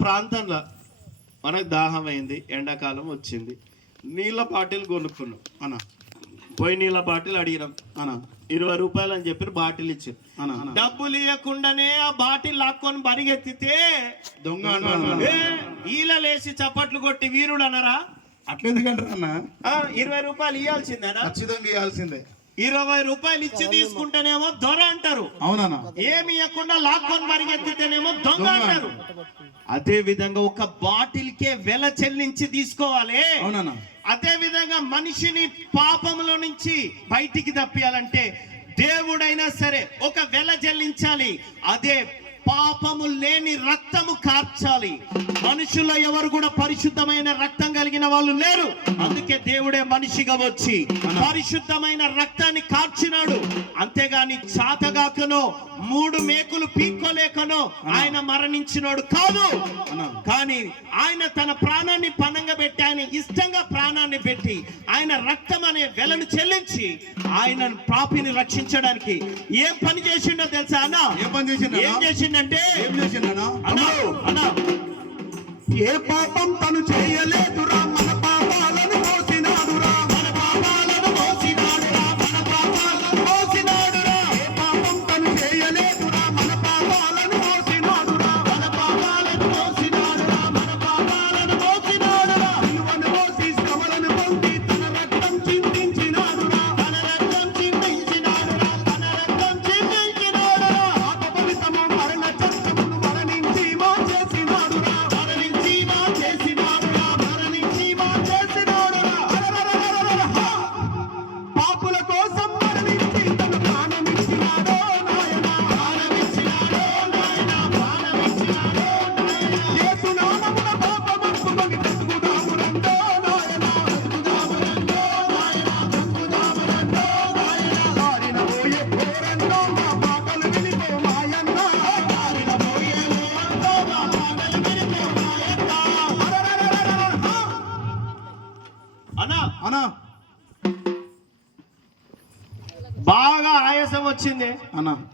ప్రాంతంలో మనకు దాహం అయింది ఎండాకాలం వచ్చింది. నీళ్ళ బాటిల్ కొనుక్కున్నాం అన్న. పోయి నీళ్ళ బాటిల్ అడిగినాం అన్న. ఇరవై రూపాయలు అని చెప్పి బాటిల్ ఇచ్చారు డబ్బులు ఇవ్వకుండానే ఆ బాటిల్ లాక్కొని బరిగెత్తితే దొంగ ఈలలేసి చప్పట్లు కొట్టి వీరుడు అనరా అట్లెందుకంటారు అన్న? ఇరవై రూపాయలు ఇవ్వాల్సిందేనా ఖచ్చితంగా ఇవ్వాల్సిందే ఇరవై రూపాయలు ఇచ్చి తీసుకుంటేనేమో దొర అంటారు. అవునన్నా. ఏమి ఇవ్వకుండా లాక్కొని పరిగెత్తితేనేమో దొంగ అంటారు. అదే విధంగా ఒక బాటిల్ కే వెల చెల్లించి తీసుకోవాలి. అవునన్నా. అదే విధంగా మనిషిని పాపములో నుంచి బయటికి తప్పియాలంటే దేవుడైనా సరే ఒక వెల చెల్లించాలి. అదే పాపము లేని రక్తము కార్చాలి. మనుషుల్లో ఎవరు కూడా పరిశుద్ధమైన రక్తం కలిగిన వాళ్ళు లేరు. అందుకే దేవుడే మనిషిగా వచ్చి పరిశుద్ధమైన రక్తాన్ని కార్చినాడు. అంతేగాని చాతగాకనో మూడు మేకులు పీక్కోలేకనో ఆయన మరణించినోడు కాదు. కానీ ఆయన తన ప్రాణాన్ని పనంగా పెట్టి ఆయన ఇష్టంగా ప్రాణాన్ని పెట్టి ఆయన రక్తం అనే వెలను చెల్లించి ఆయన పాపిని రక్షించడానికి ఏం పని చేసిండో తెలుసా అన్న? ఏ పని చేసిండు ఏం అన్న? చేసిండంటే ఏం చేసిండనా అన్నా ఏ పాపం తను చేయలేదురా మన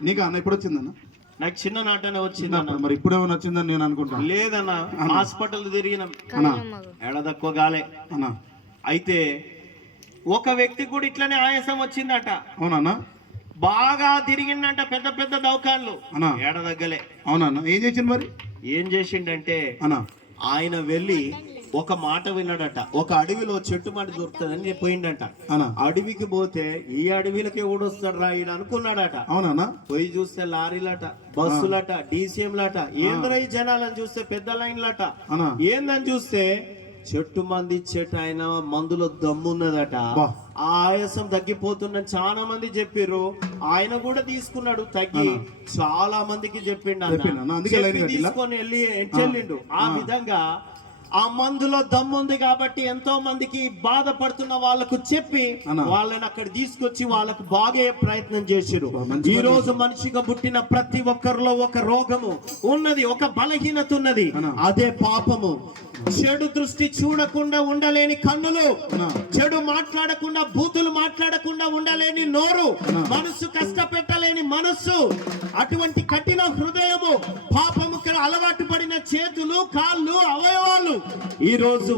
నీకు అన్న ఇప్పుడు వచ్చిందన్న? నాకు చిన్న నాటనే వచ్చింది అన్న. మరి ఇప్పుడు ఏమైనా వచ్చిందని నేను అనుకుంటాను లేదన్న హాస్పిటల్ తిరిగినాం. ఎడ తక్కువ గాలే. అన్న. అయితే ఒక వ్యక్తి కూడా ఇట్లనే ఆయాసం వచ్చిందట. అవునన్నా. బాగా తిరిగిందంట పెద్ద పెద్ద దౌకాన్లు. అన్న. ఏడ తగ్గలే. అవునన్న. ఏం చేసింది మరి? ఏం చేసిండంటే అన్న. ఆయన వెళ్ళి ఒక మాట విన్నాడట. ఒక అడవిలో చెట్టు మాట దొరుకుతుందని పోయిండంట. అన్న అడవికి పోతే ఈ అడవిలకి ఎవడొస్తాడు రా ఈయన అనుకున్నాడట. అవునన్నా? పోయి చూస్తే లారీలట బస్సులట డీసీఎంలట ఏంద్రా ఈ జనాలని చూస్తే పెద్ద లైన్లట. ఏందని చూస్తే చెట్టు మంది చెట్టు ఆయన మందులో దమ్మున్నదట. ఆ ఆయాసం తగ్గిపోతుందని చాలా మంది చెప్పిర్రు. ఆయన కూడా తీసుకున్నాడు తగ్గి చాలా మందికి చెప్పిండు? తీసుకొని వెళ్ళి చెల్లిండు ఆ. విధంగా ఆ మందులో దమ్ముంది కాబట్టి ఎంతో మందికి బాధపడుతున్న వాళ్ళకు చెప్పి. వాళ్ళని అక్కడ తీసుకొచ్చి వాళ్ళకు బాగే ప్రయత్నం మంచి ఈ రోజు మనిషిగా పుట్టిన ప్రతి ఒక్కరిలో ఒక రోగము ఉన్నది ఒక బలహీనత ఉన్నది. అదే పాపము చెడు దృష్టి చూడకుండా ఉండలేని కన్నులు. చెడు మాట్లాడకుండా బూతులు మాట్లాడకుండా ఉండలేని నోరు. మనస్సు కష్టపెట్టలేని మనస్సు అటువంటి కఠిన హృదయము పాపము అలవాటు చేతులు కాళ్ళు అవయవాలు ఈ రోజు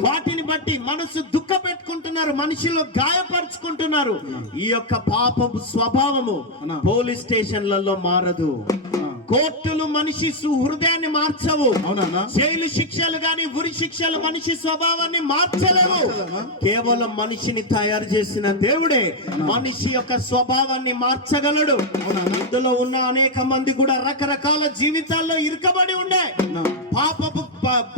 వాటిని బట్టి మనసు దుఃఖ పెట్టుకుంటున్నారు మనిషిలో గాయపరుచుకుంటున్నారు ఈ యొక్క పాపపు స్వభావము. పోలీస్ స్టేషన్లలో మారదు. కోర్టులు మనిషి హృదయాన్ని మార్చవు. జైలు శిక్షలు గాని ఉరి శిక్షలు మనిషి స్వభావాన్ని మార్చలేవు? కేవలం మనిషిని తయారు చేసిన దేవుడే మనిషి యొక్క స్వభావాన్ని మార్చగలడు? ఇందులో ఉన్న అనేక మంది కూడా రకరకాల జీవితాల్లో ఇరుకబడి ఉండే. పాపపు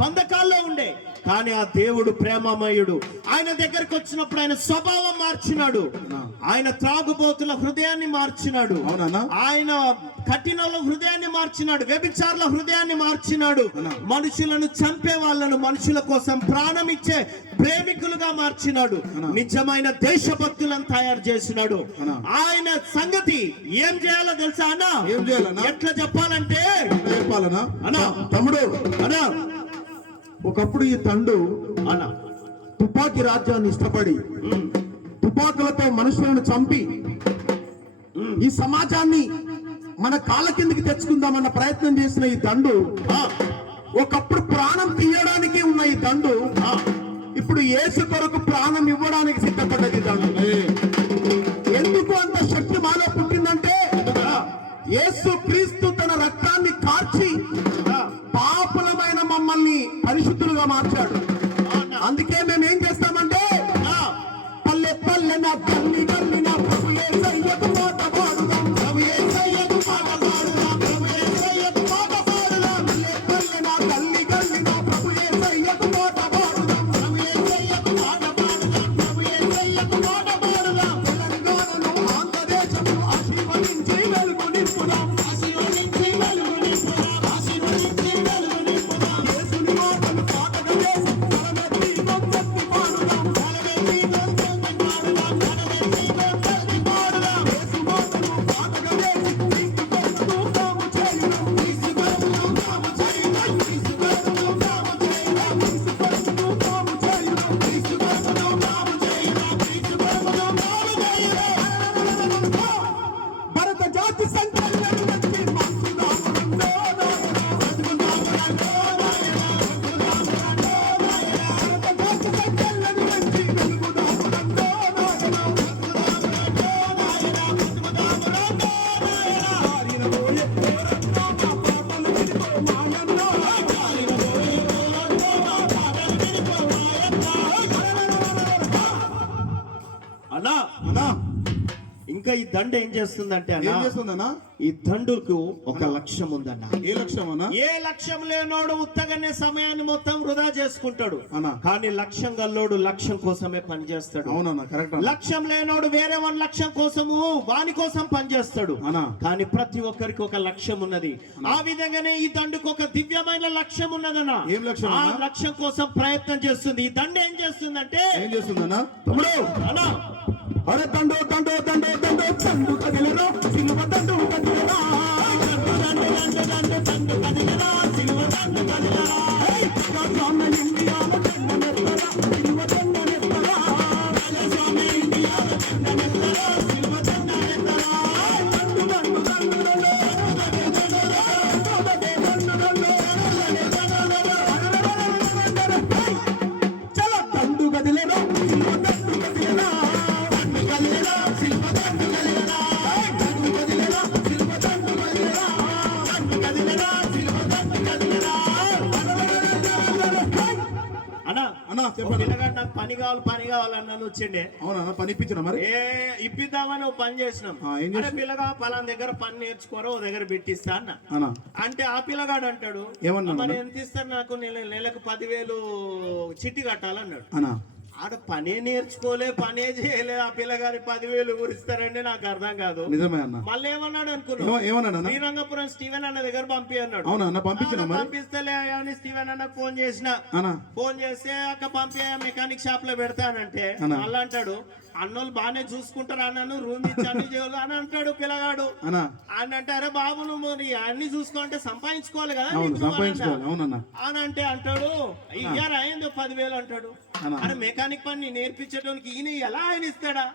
బంధకాల్లో ఉండే. కానీ ఆ దేవుడు ప్రేమమయుడు. ఆయన దగ్గరకు వచ్చినప్పుడు ఆయన స్వభావం మార్చినాడు. ఆయన త్రాగుబోతుల హృదయాన్ని మార్చినాడు. ఆయన కఠినల హృదయాన్ని మార్చినాడు వ్యభిచారుల హృదయాన్ని మార్చినాడు. మనుషులను చంపే వాళ్ళను మనుషుల కోసం ప్రాణం ఇచ్చే ప్రేమికులుగా మార్చినాడు. నిజమైన దేశభక్తులను తయారు చేసినాడు. ఆయన సంగతి ఏం చేయాలో తెలుసా అన్న ఏం చేయాలన్నా? ఎట్లా చెప్పాలంటే చెప్పాలనా అన్నా. తమ్ముడు అన్నా ఒకప్పుడు ఈ తండు అన్న తుపాకీ రాజ్యాన్ని ఇష్టపడి తుపాకులతో మనుషులను చంపి ఈ సమాజాన్ని మన కాళ్ళ కిందకి తెచ్చుకుందామన్న ప్రయత్నం చేసిన ఈ దండు ఒకప్పుడు ప్రాణం తీయడానికి ఉన్న ఈ దండు ఇప్పుడు ఏసు కొరకు ప్రాణం ఇవ్వడానికి సిద్ధపడ్డది దండు. ఎందుకు అంత శక్తి మాలో పుట్టిందంటే యేసు క్రీస్తు తన రక్తాన్ని కార్చి పాపులమైన మమ్మల్ని పరిశుద్ధులుగా మార్చాడు. ఈ దండ ఏం చేస్తుందంటే ఏం చేస్తుందన్నా? ఈ దండుకు ఒక లక్ష్యం ఉందన్న. ఏ లక్ష్యం అన్నా? ఏ లక్ష్యం లేనోడు ఉత్తగనే సమయాన్ని మొత్తం వృధా చేసుకుంటాడు. అన్నా. కానీ లక్ష్యం గల్లోడు లక్ష్యం కోసమే పనిచేస్తాడు. అవునన్నా కరెక్ట్ లక్ష్యం లేనోడు వేరే వన్ లక్ష్యం కోసము వాని కోసం పనిచేస్తాడు. అన్నా. కానీ ప్రతి ఒక్కరికి ఒక లక్ష్యం ఉన్నది. ఆ విధంగానే ఈ దండుకు ఒక దివ్యమైన లక్ష్యం ఉన్నదన్న. ఏం లక్ష్యం ఆ? లక్ష్యం కోసం ప్రయత్నం చేస్తుంది. ఈ దండ ఏం చేస్తుందంటే ఏం చేస్తుందన్నా? తమ్ముడు అన్నా. అరే దండో దండో దండో దండో దండు కదిలేరో సిలువ దండు కదిలేరా. దండు దండు దండు దండు కదిలేరా సిలువ దండు కదిలేరా. ఏయ్ కావాలి పని కావాలన్నాను వచ్చిండే. అవునా? పని ఇప్పించిన మరి? ఏ ఇప్పిద్దామని పని చేసినాం. అంటే పిల్లగా పలానా దగ్గర పని నేర్చుకోరో ఓ దగ్గర పెట్టిస్తా అన్న. అంటే ఆ పిల్లగాడు అంటాడు మరి అన్న? ఎంత ఇస్తారు నాకు నెల నెలకు పదివేలు చిట్టి కట్టాలన్నాడు. అన్నా ఆడ పనే నేర్చుకోలే పనే చేయలే. ఆ పిల్లగారి పదివేలు గురిస్తారంటే నాకు అర్థం కాదు. నిజమే అన్న. మళ్ళీ ఏమన్నాడు అనుకున్నా ఏమ- ఏమన్నాడు అన్న? శ్రీరంగపురం స్టీవెన్ అన్న దగ్గర పంపి అన్నాడు. అవునా అన్న? పంపించిన పంపిస్తలే అని స్టీవెన్ అన్నకు ఫోన్ చేసిన. అన్నా. ఫోన్ చేస్తే అక్క పంపి మెకానిక్ షాప్లో పెడతానంటే అన్న. మళ్ళీ అంటాడు అన్నోళ్ళు బాగానే చూసుకుంటారు అన్నాను రూమ్ ఇచ్చి అన్ని చేయాలి అని అంటాడు పిల్లగాడు అని అంటే అరే బాబు నువ్వు అన్ని చూసుకోవాలంటే సంపాదించుకోవాలి కదా అని అంటే అంటాడు ఇయ్యారా అయింది పదివేలు అంటాడు. అరే మెకానిక్ పని నేర్పించడానికి ఈయన ఎలా ఆయన ఇస్తాడా?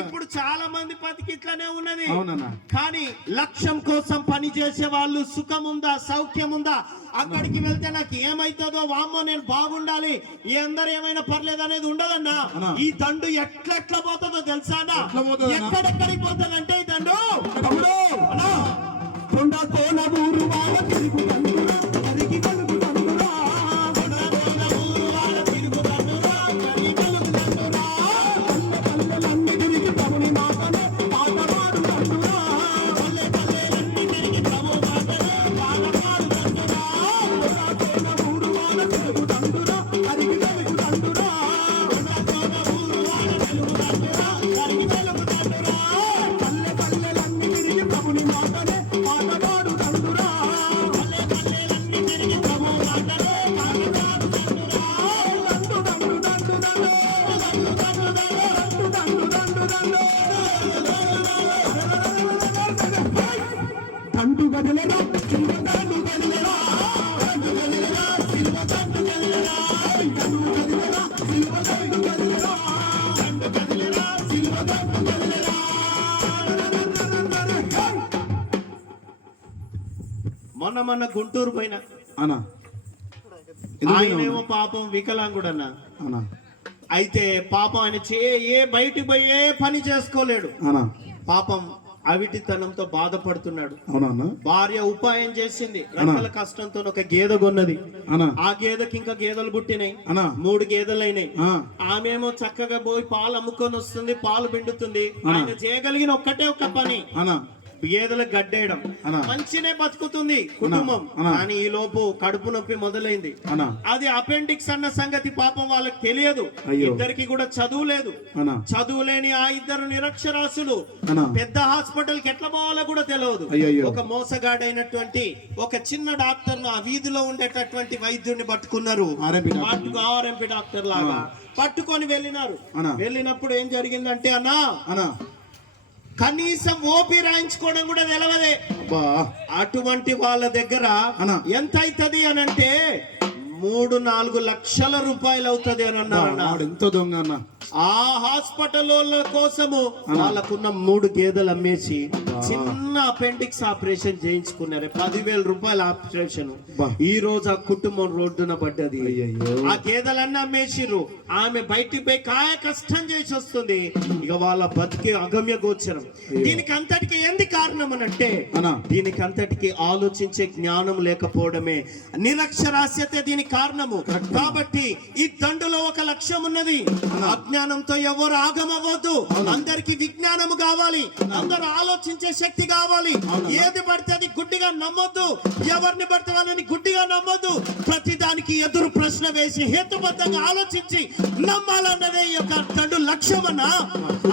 ఇప్పుడు చాలా మంది బతికి ఇట్లానే ఉన్నది. కానీ లక్ష్యం కోసం పని చేసే వాళ్ళు సుఖం ఉందా సౌఖ్యం ఉందా అక్కడికి వెళ్తే నాకు ఏమైతుందో వామ్మో నేను బాగుండాలి. ఈ అందరు ఏమైనా పర్లేదు అనేది ఉండదన్నా. ఈ దండు ఎట్లెట్లా పోతుందో తెలుసా? ఎక్కడెక్కడికి పోతుందంటే ఈ దండు? కొండ కోన ఊరు వాళ్ళ తిరుగు మొన్న మొన్న గుంటూరు పోయినా. అన్నా. ఎందుకు ఆయనేమో పాపం వికలాంగుడన్న. అనా అయితే పాపం ఆయన చే ఏ బయటికి పోయి ఏ పని చేసుకోలేడు. అనా పాపం అవిటితనంతో బాధపడుతున్నాడు. అన్న? భార్య ఉపాయం చేసింది. రెక్కల కష్టంతో ఒక గేదె కొన్నది. అనా ఆ గేదెకి ఇంకా గేదెలు పుట్టినాయి. అనా మూడు గేదెలైనాయి. ఆమెమో చక్కగా పోయి పాలు అమ్ముకొని వస్తుంది పాలు పిండుతుంది. ఆయన చేయగలిగిన ఒక్కటే ఒక్క పని. అనా గేదెలు గడ్డేయడం. మంచినే బతుకుతుంది కుటుంబం. అనా. కానీ ఈ లోపు కడుపు నొప్పి మొదలైంది. అది అపెండిక్స్ అన్న సంగతి పాపం వాళ్ళకి తెలియదు. ఇద్దరికి కూడా చదువు లేదు. చదువు లేని ఆ ఇద్దరు నిరక్షరాస్యులు అనా పెద్ద హాస్పిటల్కి ఎట్లా పోవాలో కూడా తెలియదు. ఒక మోసగాడైనటువంటి ఒక చిన్న డాక్టర్ ఆ వీధిలో ఉండేటటువంటి వైద్యుడిని పట్టుకున్నారు. RMP doctor. లాగా పట్టుకొని వెళ్ళినారు. వెళ్ళినప్పుడు ఏం జరిగిందంటే అన్నా. అనా కనీసం ఓపీ రాయించుకోవడం కూడా తెలవదే అబ్బా అటువంటి వాళ్ళ దగ్గర. ఎంత అవుతుంది అని అంటే మూడు నాలుగు లక్షల రూపాయలు అవుతుంది అని అన్నారన్న. వాడు ఎంతో దొంగ అన్న. ఆ హాస్పిటల్ కోసము వాళ్ళకున్న మూడు గేదెలు అమ్మేసి చిన్న అపెండిక్స్ ఆపరేషన్ చేయించుకున్నారు. పదివేల రూపాయల ఆపరేషన్. ఈ రోజు ఆ కుటుంబం రోడ్డున పడ్డది. ఆ గేదెలన్నీ అమ్మేసిర్రు. ఆమె బయటికి పోయి కాయ కష్టం చేసి వస్తుంది. ఇక వాళ్ళ బతికి అగమ్య గోచరం. దీనికి అంతటికి ఏంది కారణం అని అంటే దీనికి అంతటికి ఆలోచించే జ్ఞానం లేకపోవడమే. నిరక్షరాస్యతే దీనికి కారణము. కాబట్టి ఈ దండులో ఒక లక్ష్యం ఉన్నది. అజ్ఞానంతో ఎవరు ఆగమవ్వద్దు. అందరికి విజ్ఞానము కావాలి. అందరూ ఆలోచించే శక్తి కావాలి. ఏది పడితే అది గుడ్డిగా నమ్మొద్దు. ఎవరిని పడితే వాళ్ళని గుడ్డిగా నమ్మొద్దు. ప్రతి దానికి ఎదురు ప్రశ్న వేసి హేతుబద్ధంగా ఆలోచించి నమ్మాలన్నదే ఈ యొక్క దండు లక్ష్యం అన్న.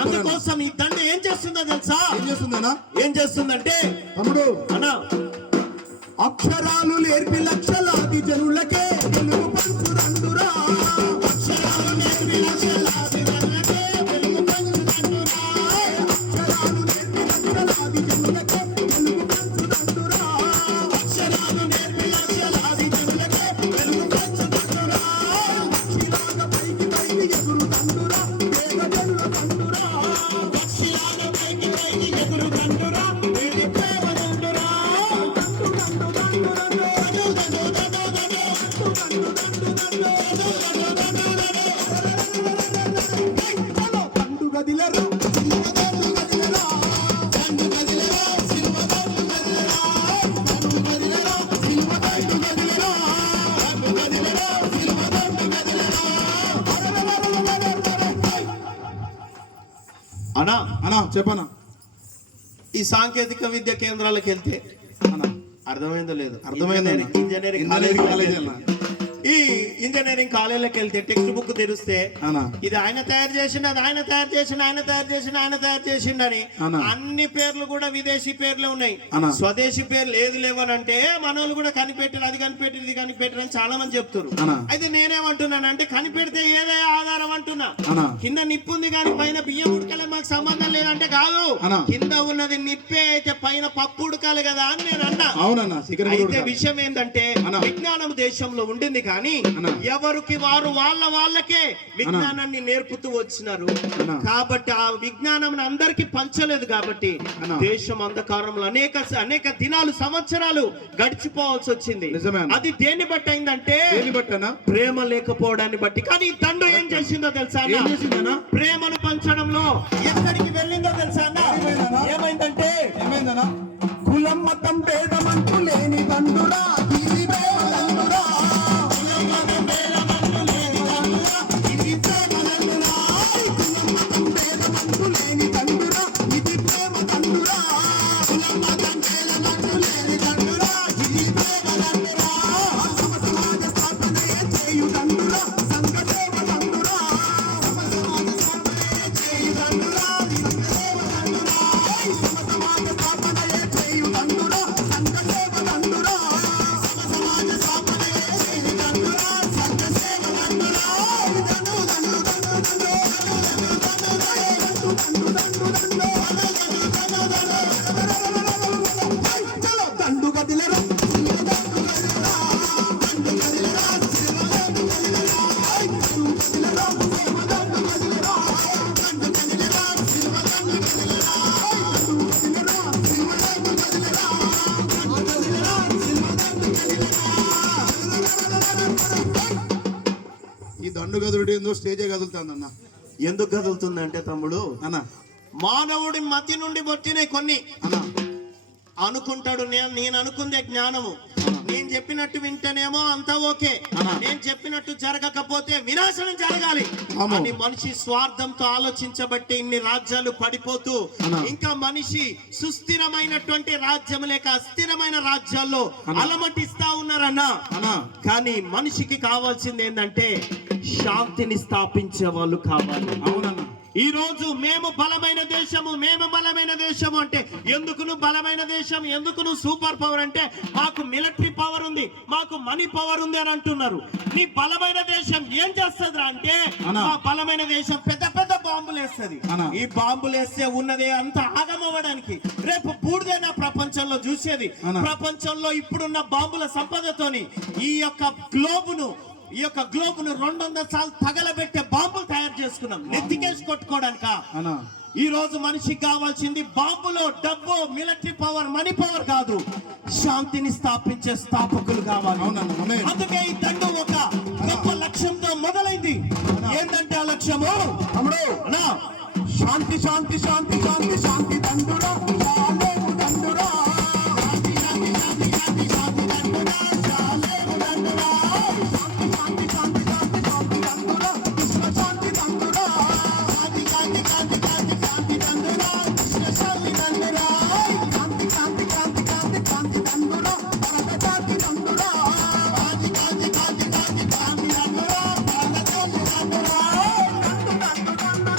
అందుకోసం ఈ దండు ఏం చేస్తుందో తెలుసా? ఏం చేస్తుందన్నా? ఏం చేస్తుందంటే తమ్ముడు. అన్నా అక్షరాలు నేర్పి లక్షలాది జనులకే తెలుగు పంచురందురా. అక్షరాలు చెప్పనా? ఈ సాంకేతిక విద్య కేంద్రాలకు వెళ్తే అర్థమైందో లేదు? అర్థమైందన్న. Engineering- college. ఇంజనీరింగ్ కాలేజీలకు వెళ్తే టెక్స్ట్ బుక్ తెరిస్తే ఇది ఆయన తయారు చేసిండు అది ఆయన తయారు చేసిండు ఆయన తయారు చేసిండు ఆయన తయారు చేసిండు అని అనా. అన్ని పేర్లు కూడా విదేశీ పేర్లే ఉన్నాయి. స్వదేశీ పేర్లు ఏది లేవనంటే మనోళ్ళు కూడా కనిపెట్టారు అది కనిపెట్టారు ఇది కనిపెట్టారు అని చాలా మంది చెప్తారు. అయితే నేనేమంటున్నాను అంటే కనిపెడితే ఏదే ఆధారం అంటున్నా కింద నిప్పు ఉంది కానీ పైన బియ్యం ఉడకలే మాకు సంబంధం లేదంటే కాదు. కింద ఉన్నది నిప్పే అయితే పైన పప్పు ఉడకాలి కదా అని నేను అన్నా అవునన్నా అయితే విషయం ఏంటంటే. విజ్ఞానం దేశంలో ఉండింది కానీ. ఎవరికి వారు వాళ్ళ వాళ్ళకే విజ్ఞానాన్ని నేర్పుతూ వచ్చినారు. కాబట్టి ఆ విజ్ఞానం అందరికి పంచలేదు కాబట్టి. దేశం అంధకారంలో అనేక అనేక దినాలు సంవత్సరాలు గడిచిపోవాల్సి వచ్చింది. అది దేన్ని బట్టి అయిందంటే ప్రేమ లేకపోవడాన్ని బట్టి. కానీ దండు ఏం చేసిందో తెలుసా ప్రేమను పంచడంలో ఎక్కడికి వెళ్ళిందో తెలుసా? ఏమైందంటే ఏమైందనా కులం మతం భేదమంటూ లేని తండురా స్టేజే కదులుతుందన్న? ఎందుకు కదులుతుందంటే తమ్ముడు అన్న. మానవుడి మతి నుండి వచ్చినాయి కొన్ని. అన్న. అనుకుంటాడు నేను నేను అనుకుందే జ్ఞానము. నేను చెప్పినట్టు వింటేనేమో అంతా ఓకే. నేను చెప్పినట్టు జరగకపోతే వినాశనం జరగాలి. అని మనిషి స్వార్థంతో ఆలోచించబట్టి ఇన్ని రాజ్యాలు పడిపోతూ. ఇంకా మనిషి సుస్థిరమైనటువంటి రాజ్యం లేక అస్థిరమైన రాజ్యాల్లో. అలమటిస్తా ఉన్నారన్నా. కానీ మనిషికి కావాల్సింది ఏంటంటే శాంతిని స్థాపించే వాళ్ళు కావాలి అవునన్న ఈ రోజు మేము బలమైన దేశము మేము బలమైన దేశము అంటే ఎందుకును బలమైన దేశం ఎందుకును సూపర్ పవర్ అంటే మాకు మిలిటరీ పవర్ ఉంది మాకు మనీ పవర్ ఉంది అని అంటున్నారు నీ బలమైన దేశం ఏం చేస్తుందిరా అంటే. మా బలమైన దేశం పెద్ద పెద్ద బాంబులు వేస్తుంది. ఈ బాంబులు వేస్తే ఉన్నదే అంత ఆగమవ్వడానికి రేపు బూడిదైన ప్రపంచంలో చూసేది. ప్రపంచంలో ఇప్పుడున్న బాంబుల సంపదతోని ఈ యొక్క గ్లోబును ఈ యొక్క గ్లోబును రెండు వందల సార్లు తగలబెట్టే బాంబులు తయారు చేసుకున్నాం. నెత్తికేసి కొట్టుకోవడానిక? ఈ రోజు మనిషికి కావాల్సింది బాంబులో డబ్బు మిలిటరీ పవర్ మనీ పవర్ కాదు. శాంతిని స్థాపించే స్థాపకులు కావాలి. అందుకే ఈ దండు ఒక గొప్ప లక్ష్యంతో మొదలైంది. ఏంటంటే ఆ లక్ష్యము? శాంతి శాంతి శాంతి శాంతి శాంతి దండురా.